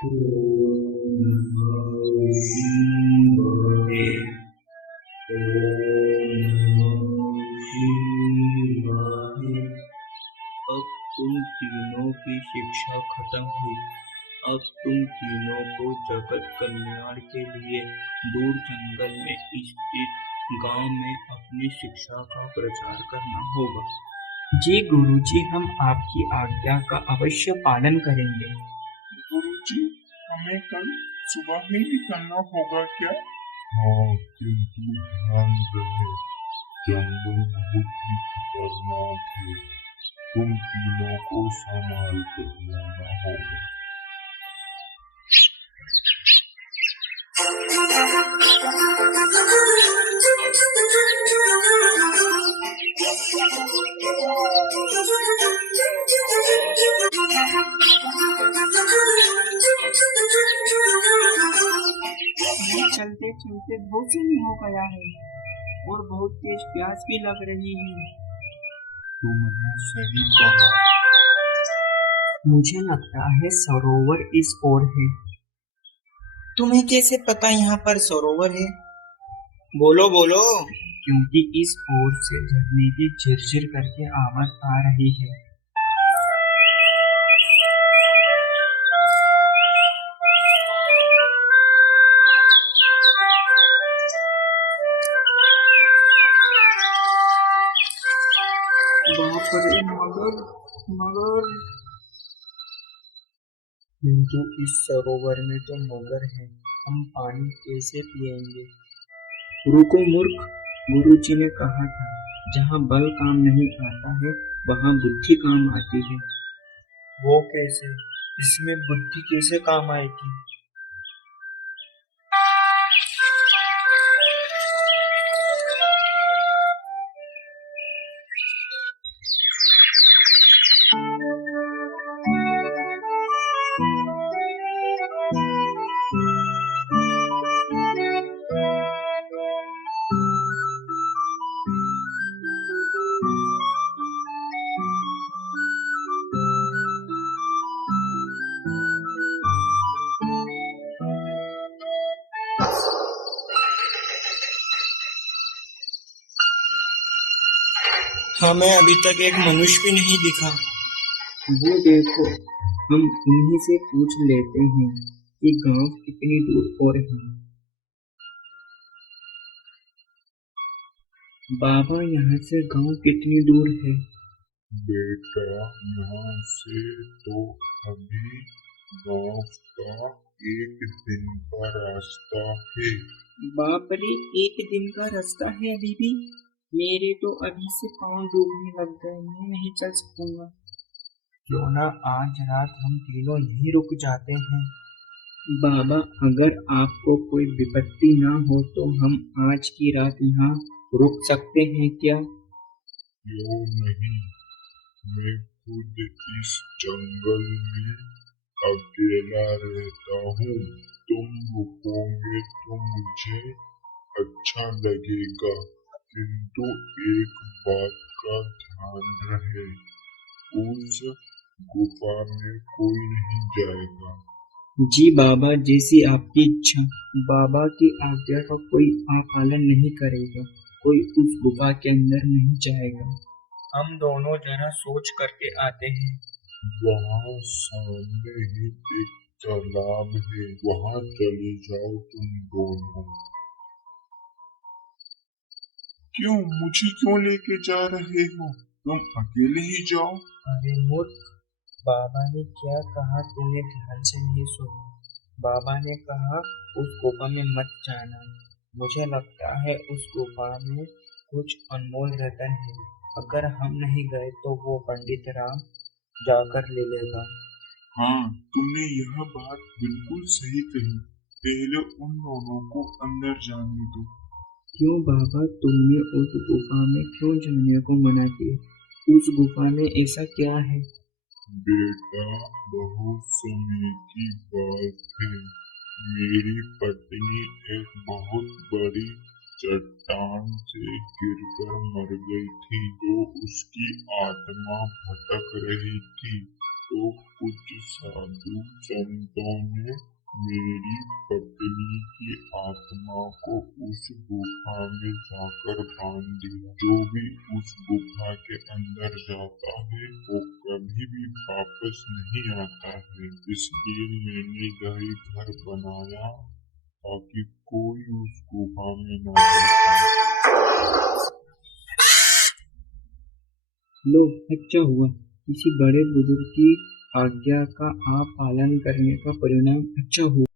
ओम नमः शिवाय। ओम नमः शिवाय। अब तुम तीनों की शिक्षा खत्म हुई। अब तुम तीनों को जगत कल्याण के लिए दूर जंगल में स्थित गांव में अपनी शिक्षा का प्रचार करना होगा। जी गुरुजी, हम आपकी आज्ञा का अवश्य पालन करेंगे। गुरुजी, हमें कल सुबह ही निकलना होगा क्या? हाँ, किंतु ध्यान रहे, जंगल बहुत ही खतरनाक है। तुम तीनों को संभाल कर जाना होगा। चलते चलते बहुत समय हो गया है और बहुत तेज प्यास भी लग रही है। तुमने सही कहा। मुझे लगता है सरोवर इस ओर है। तुम्हें कैसे पता यहाँ पर सरोवर है? बोलो बोलो। क्योंकि इस ओर से झरने की झिरझिर करके आवाज आ रही है। बाप रे, मगर किंतु इस सरोवर में तो मगर है, हम पानी कैसे पिएंगे? रुको मूर्ख, गुरुजी ने कहा था जहाँ बल काम नहीं आता है वहाँ बुद्धि काम आती है। वो कैसे? इसमें बुद्धि कैसे काम आएगी? हमें अभी तक एक मनुष्य भी नहीं दिखा। वो देखो, हम उन्हीं से पूछ लेते हैं कि गांव कितनी दूर और है। बाबा, यहाँ से गांव कितनी दूर है? बेटा, यहाँ से तो अभी गांव का 1 दिन का रास्ता है। बाप रे, 1 दिन का रास्ता है अभी भी? मेरे तो अभी से पाँव डूबने लग गए, मैं नहीं चल सकूंगा। क्यों ना आज रात हम तीनों यहीं रुक जाते हैं। बाबा, अगर आपको कोई विपत्ति ना हो तो हम आज की रात यहाँ रुक सकते हैं क्या? क्यों नहीं, मैं खुद इस जंगल में अकेला रहता हूँ। तुम रुकोगे तो मुझे अच्छा लगेगा, किंतु एक बात का ध्यान रहे, उस गुफा में कोई नहीं जाएगा। जी बाबा, जैसी आपकी इच्छा। बाबा की आज्ञा का कोई पालन नहीं करेगा, कोई उस गुफा के अंदर नहीं जाएगा। हम दोनों जरा सोच करके आते हैं। वहाँ सामने ही एक तालाब है, वहाँ चले जाओ तुम दोनों। क्यों, मुझे क्यों लेके जा रहे हो? तुम अकेले ही जाओ। अरे मूर्ख, बाबा ने क्या कहा तूने ध्यान से नहीं सुना। बाबा ने कहा उस गुफा में मत जाना। मुझे लगता है उस गुफा में कुछ अनमोल रतन है। अगर हम नहीं गए तो वो पंडित राम जाकर ले लेगा। हाँ, तुमने यह बात बिल्कुल सही कही। पहले उन दोनों को अंदर जाने दो। क्यों बाबा, तुमने उस गुफा में क्यों जाने को मना किया? उस गुफा में ऐसा क्या है? बेटा, बहुत समय की बात है। मेरी पत्नी एक बहुत बड़ी चट्टान से गिरकर मर गई थी, तो उसकी आत्मा भटक रही थी। तो कुछ साधु संतों ने मेरी पत्नी की आत्मा को उस गुफा में जाकर बांध दिया। जो भी उस गुफा के अंदर जाता है वो कभी भी वापस नहीं आता है। इसलिए मैंने यही घर बनाया ताकि कोई उस गुफा में न जा पाए। लो, अच्छा हुआ। किसी बड़े बुजुर्ग की आज्ञा का आप पालन करने का परिणाम अच्छा हुआ।